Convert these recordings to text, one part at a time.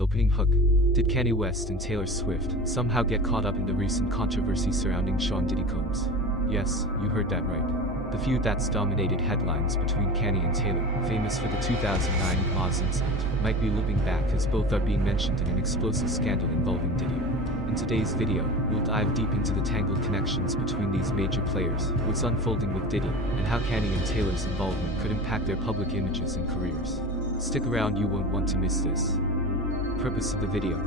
Opening hook. Did Kanye West and Taylor Swift somehow get caught up in the recent controversy surrounding Diddy Combs? Yes, you heard that right. The feud that's dominated headlines between Kanye and Taylor, famous for the 2009 VMAs incident, might be looping back as both are being mentioned in an explosive scandal involving Diddy. In today's video, we'll dive deep into the tangled connections between these major players, what's unfolding with Diddy, and how Kanye and Taylor's involvement could impact their public images and careers. Stick around, you won't want to miss this. Purpose of the video.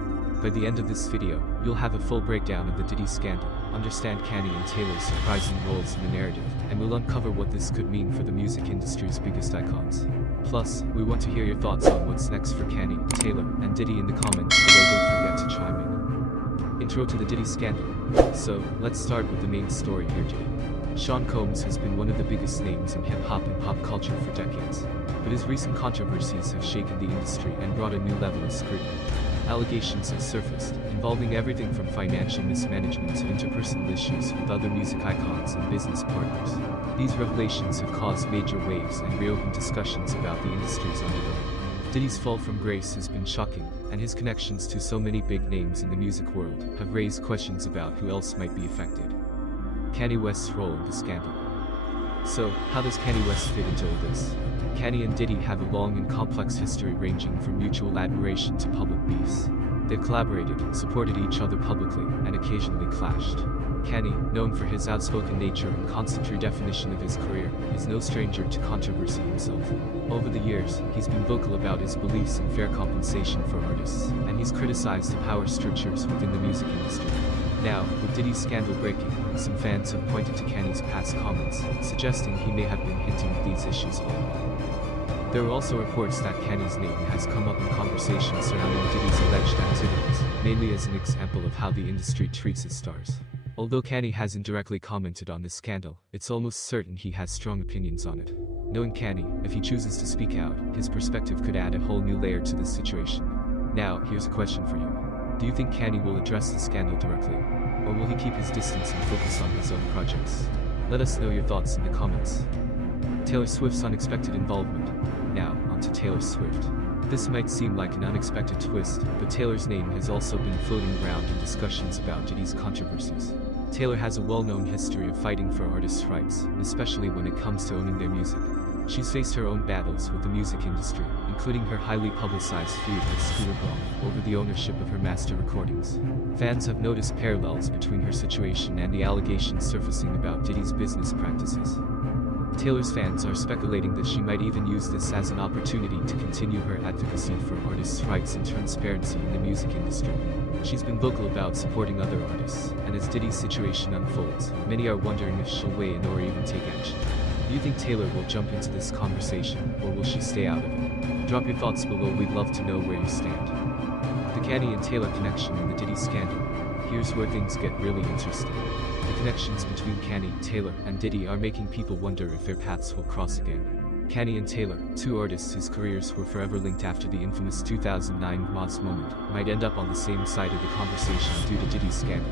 By the end of this video, you'll have a full breakdown of the Diddy scandal, understand Kanye and Taylor's surprising roles in the narrative, and we'll uncover what this could mean for the music industry's biggest icons. Plus, we want to hear your thoughts on what's next for Kanye, Taylor, and Diddy in the comments below. Don't forget to chime in. Intro to the Diddy scandal. So, let's start with the main story here. Diddy. Sean Combs has been one of the biggest names in hip-hop and pop culture for decades, but his recent controversies have shaken the industry and brought a new level of scrutiny. Allegations have surfaced, involving everything from financial mismanagement to interpersonal issues with other music icons and business partners. These revelations have caused major waves and reopened discussions about the industry's underbelly. Diddy's fall from grace has been shocking, and his connections to so many big names in the music world have raised questions about who else might be affected. Kanye West's role in the scandal. So, how does Kanye West fit into all this? Kanye and Diddy have a long and complex history ranging from mutual admiration to public beefs. They've collaborated, supported each other publicly, and occasionally clashed. Kanye, known for his outspoken nature and constant redefinition of his career, is no stranger to controversy himself. Over the years, he's been vocal about his beliefs in fair compensation for artists, and he's criticized the power structures within the music industry. Now, with Diddy's scandal breaking, some fans have pointed to Kanye's past comments, suggesting he may have been hinting at these issues all along. There are also reports that Kanye's name has come up in conversations surrounding Diddy's alleged activities, mainly as an example of how the industry treats its stars. Although Kanye hasn't directly commented on this scandal, it's almost certain he has strong opinions on it. Knowing Kanye, if he chooses to speak out, his perspective could add a whole new layer to this situation. Now, here's a question for you. Do you think Kanye will address the scandal directly? Or will he keep his distance and focus on his own projects? Let us know your thoughts in the comments. Taylor Swift's unexpected involvement. Now, on to Taylor Swift. This might seem like an unexpected twist, but Taylor's name has also been floating around in discussions about Diddy's controversies. Taylor has a well-known history of fighting for artists' rights, especially when it comes to owning their music. She's faced her own battles with the music industry, including her highly publicized feud with Scooter Braun over the ownership of her master recordings. Fans have noticed parallels between her situation and the allegations surfacing about Diddy's business practices. Taylor's fans are speculating that she might even use this as an opportunity to continue her advocacy for artists' rights and transparency in the music industry. She's been vocal about supporting other artists, and as Diddy's situation unfolds, many are wondering if she'll weigh in or even take action. Do you think Taylor will jump into this conversation, or will she stay out of it? Drop your thoughts below, we'd love to know where you stand. The Kanye and Taylor connection in the Diddy scandal. Here's where things get really interesting. The connections between Kanye, Taylor, and Diddy are making people wonder if their paths will cross again. Kanye and Taylor, two artists whose careers were forever linked after the infamous 2009 VMAs moment, might end up on the same side of the conversation due to Diddy's scandal.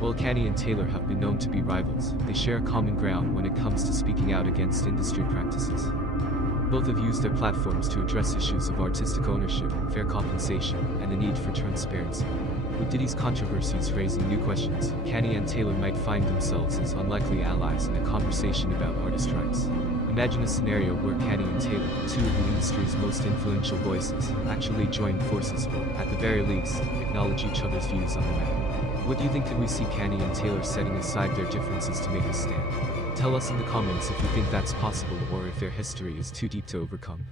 While Kanye and Taylor have been known to be rivals, they share a common ground when it comes to speaking out against industry practices. Both have used their platforms to address issues of artistic ownership, fair compensation, and the need for transparency. With Diddy's controversies raising new questions, Kanye and Taylor might find themselves as unlikely allies in a conversation about artist rights. Imagine a scenario where Kanye and Taylor, two of the industry's most influential voices, actually join forces or, at the very least, acknowledge each other's views on the matter. What do you think? Could we see Kanye and Taylor setting aside their differences to make a stand? Tell us in the comments if you think that's possible or if their history is too deep to overcome.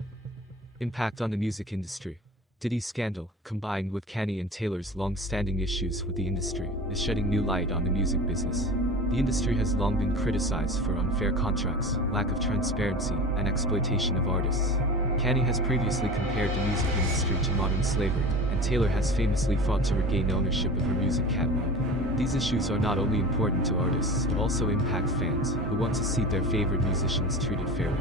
Impact on the music industry. Diddy's scandal, combined with Kanye and Taylor's long-standing issues with the industry, is shedding new light on the music business. The industry has long been criticized for unfair contracts, lack of transparency, and exploitation of artists. Kanye has previously compared the music industry to modern slavery, and Taylor has famously fought to regain ownership of her music catalog. These issues are not only important to artists, but also impact fans, who want to see their favorite musicians treated fairly.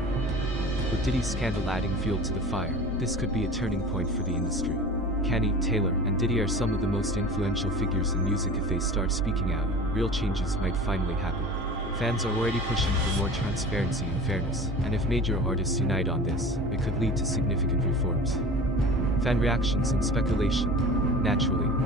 With Diddy's scandal adding fuel to the fire, this could be a turning point for the industry. Kanye, Taylor, and Diddy are some of the most influential figures in music. If they start speaking out, real changes might finally happen. Fans are already pushing for more transparency and fairness, and if major artists unite on this, it could lead to significant reforms. fan reactions and speculation. Naturally,